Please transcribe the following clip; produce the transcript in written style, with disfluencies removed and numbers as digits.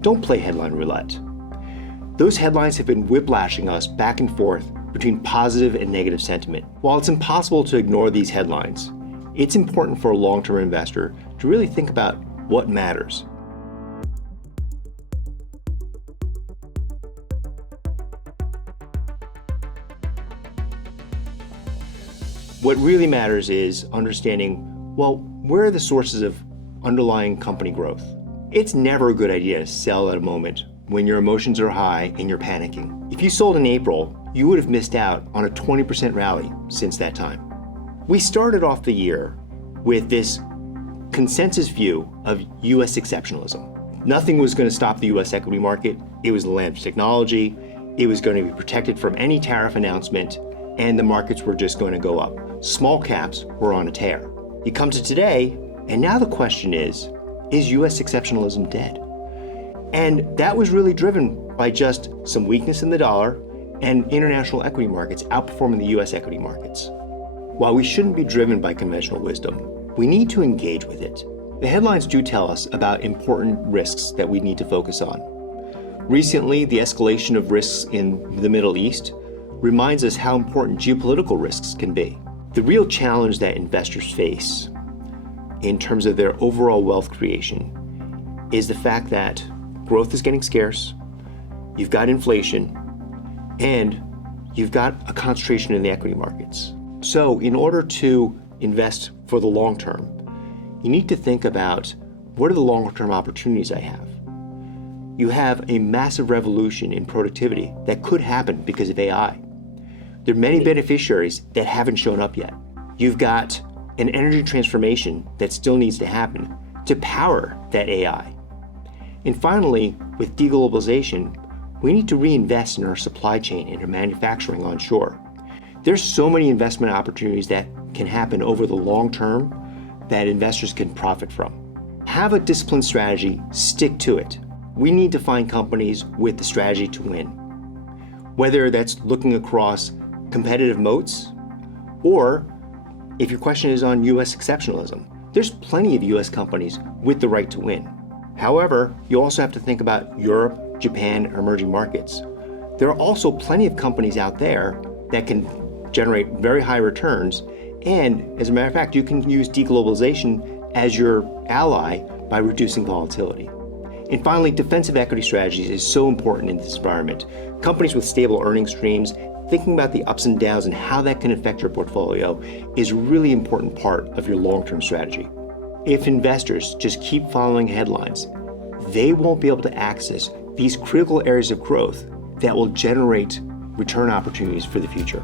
Don't play headline roulette. Those headlines have been whiplashing us back and forth between positive and negative sentiment. While it's impossible to ignore these headlines, it's important for a long-term investor to really think about what matters. What really matters is understanding, well, where are the sources of underlying company growth? It's never a good idea to sell at a moment when your emotions are high and you're panicking. If you sold in April, you would have missed out on a 20% rally since that time. We started off the year with this consensus view of US exceptionalism. Nothing was going to stop the US equity market. It was the land of technology. It was going to be protected from any tariff announcement, and the markets were just going to go up. Small caps were on a tear. You come to today, and now the question is US exceptionalism dead? And that was really driven by just some weakness in the dollar and international equity markets outperforming the US equity markets. While we shouldn't be driven by conventional wisdom, we need to engage with it. The headlines do tell us about important risks that we need to focus on. Recently, the escalation of risks in the Middle East reminds us how important geopolitical risks can be. The real challenge that investors face in terms of their overall wealth creation is the fact that growth is getting scarce, you've got inflation, and you've got a concentration in the equity markets. So in order to invest for the long term, you need to think about, what are the longer term opportunities I have? You have a massive revolution in productivity that could happen because of AI. There are many beneficiaries that haven't shown up yet. You've got an energy transformation that still needs to happen to power that AI. And finally, with deglobalization, we need to reinvest in our supply chain and our manufacturing onshore. There's so many investment opportunities that can happen over the long term that investors can profit from. Have a disciplined strategy, stick to it. We need to find companies with the strategy to win. Whether that's looking across competitive moats, or if your question is on US exceptionalism, there's plenty of US companies with the right to win. However, you also have to think about Europe, Japan, or emerging markets. There are also plenty of companies out there that can generate very high returns, and as a matter of fact, you can use deglobalization as your ally by reducing volatility. And finally, defensive equity strategies is so important in this environment. Companies with stable earnings streams, thinking about the ups and downs and how that can affect your portfolio is a really important part of your long-term strategy. If investors just keep following headlines, they won't be able to access these critical areas of growth that will generate return opportunities for the future.